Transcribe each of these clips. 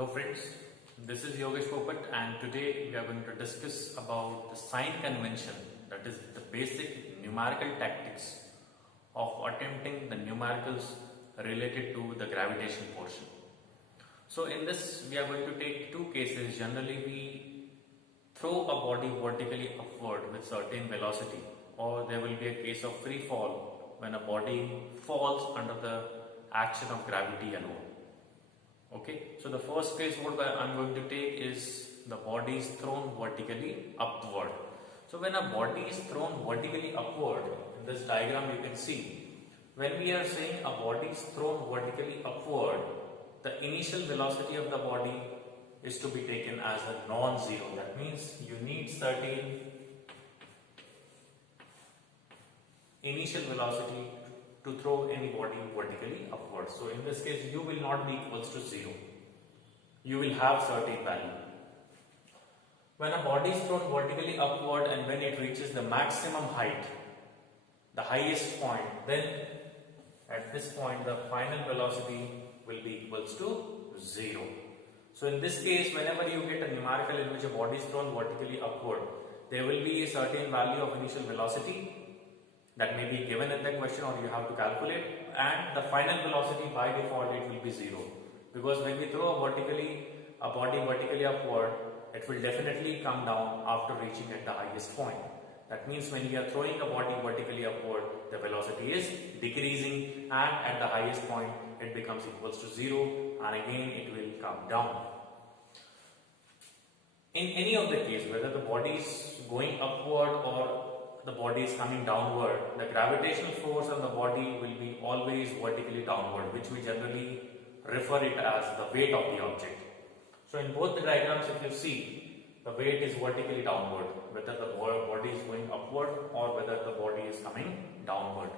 Hello friends, this is Yogesh Popat and today we are going to discuss about the sign convention, that is the basic numerical tactics of attempting the numericals related to the gravitation portion. So in this we are going to take two cases. Generally we throw a body vertically upward with certain velocity, or there will be a case of free fall when a body falls under the action of gravity alone. Okay, so the first case what I am going to take is the body is thrown vertically upward. So when a body is thrown vertically upward, in this diagram you can see, when we are saying a body is thrown vertically upward, the initial velocity of the body is to be taken as a non-zero. That means you need certain initial velocity to throw any body vertically upward. So in this case u will not be equals to 0. You will have certain value. When a body is thrown vertically upward and when it reaches the maximum height, the highest point, then at this point the final velocity will be equals to 0. So in this case, whenever you get a numerical in which a body is thrown vertically upward, there will be a certain value of initial velocity that may be given in the question, or you have to calculate, and the final velocity by default it will be 0, because when we throw a body vertically upward, it will definitely come down after reaching at the highest point. That means when we are throwing a body vertically upward, the velocity is decreasing, and at the highest point it becomes equals to 0, and again it will come down. In any of the case, whether the body is going upward or the body is coming downward, the gravitational force on the body will be always vertically downward, which we generally refer it as the weight of the object. So in both the diagrams, if you see, the weight is vertically downward, whether the body is going upward or whether the body is coming downward.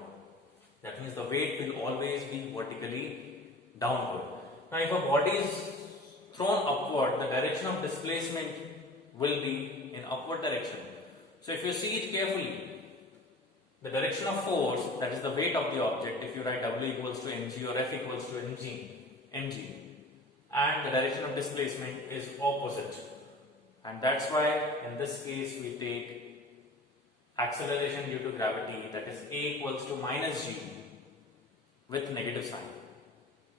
That means the weight will always be vertically downward. Now if a body is thrown upward, the direction of displacement will be in upward direction. So if you see it carefully, the direction of force, that is the weight of the object, if you write W equals to mg or F equals to mg, and the direction of displacement is opposite. And that's why in this case we take acceleration due to gravity, that is A equals to minus g with negative sign.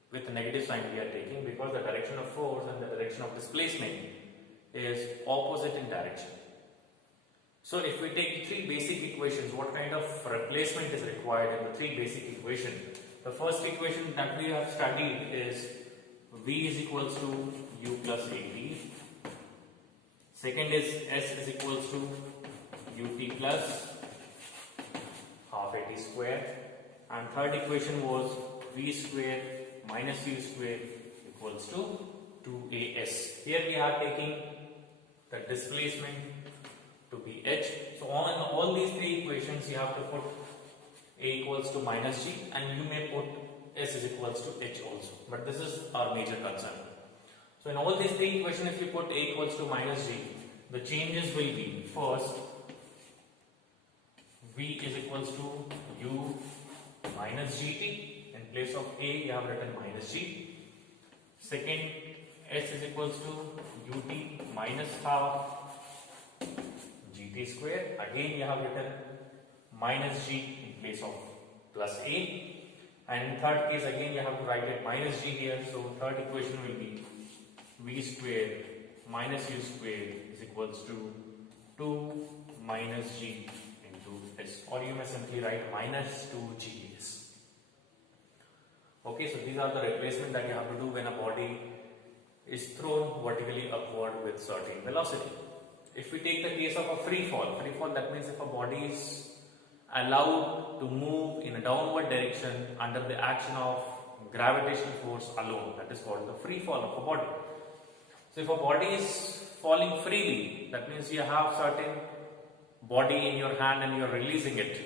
With negative sign we are taking because the direction of force and the direction of displacement is opposite in direction. So if we take three basic equations, what kind of replacement is required in the three basic equations? The first equation that we have studied is V is equals to U plus AT. Second is S is equals to UT plus half AT square. And third equation was V square minus U square equals to 2AS. Here we are taking the displacement to be h. So on all these three equations you have to put a equals to minus g, and you may put s is equals to h also, but this is our major concern. So in all these three equations, if you put a equals to minus g, the changes will be: first, v is equals to u minus gt, in place of a you have written minus g. Second, s is equals to ut minus half gt square, again you have written minus g in place of plus a, and in third case again you have to write it minus g here. So third equation will be v square minus u square is equals to 2 minus g into s, or you may simply write minus 2gs. Okay, so these are the replacement that you have to do when a body is thrown vertically upward with certain velocity. If we take the case of a free fall, that means if a body is allowed to move in a downward direction under the action of gravitational force alone, that is called the free fall of a body. So if a body is falling freely, that means you have certain body in your hand and you are releasing it.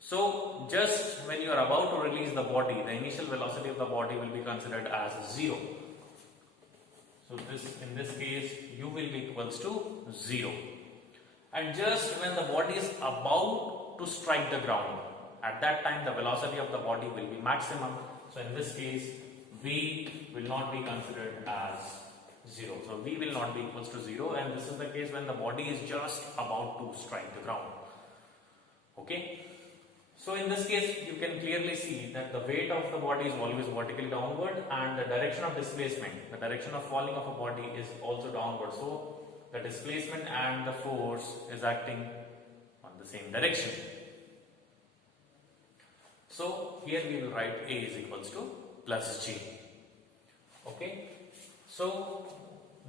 So just when you are about to release the body, the initial velocity of the body will be considered as 0. So in this case, u will be equals to 0. And just when the body is about to strike the ground, at that time the velocity of the body will be maximum. So in this case, V will not be considered as 0. So V will not be equals to 0, and this is the case when the body is just about to strike the ground. Okay. So in this case, you can clearly see that the weight of the body is always vertically downward, and the direction of displacement, the direction of falling of a body is also downward. So the displacement and the force is acting on the same direction. So here we will write A is equals to plus G. Okay. So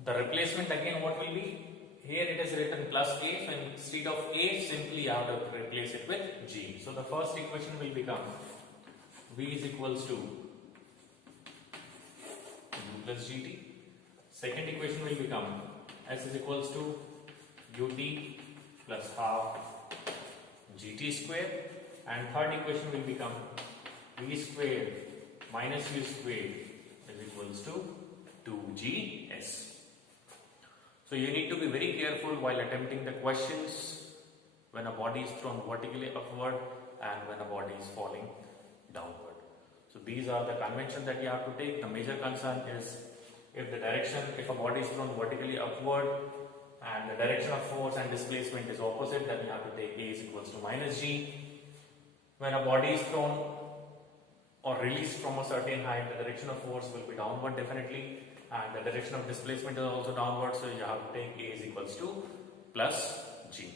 the replacement again what will be? Here it is written plus A, so instead of A simply you have to replace it with G. So the first equation will become V is equals to U plus GT. Second equation will become S is equals to UT plus half GT square, and third equation will become V square minus U square is equals to 2GS. So you need to be very careful while attempting the questions when a body is thrown vertically upward and when a body is falling downward. So these are the conventions that you have to take. The major concern is if a body is thrown vertically upward and the direction of force and displacement is opposite, then you have to take A is equals to minus G. When a body is thrown or released from a certain height, the direction of force will be downward definitely, and the direction of displacement is also downward, so you have to take A is equals to plus G.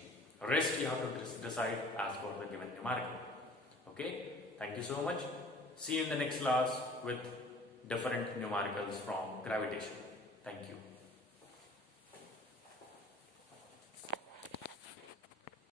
Rest you have to decide as per the given numerical. Okay, thank you so much. See you in the next class with different numericals from gravitation. Thank you.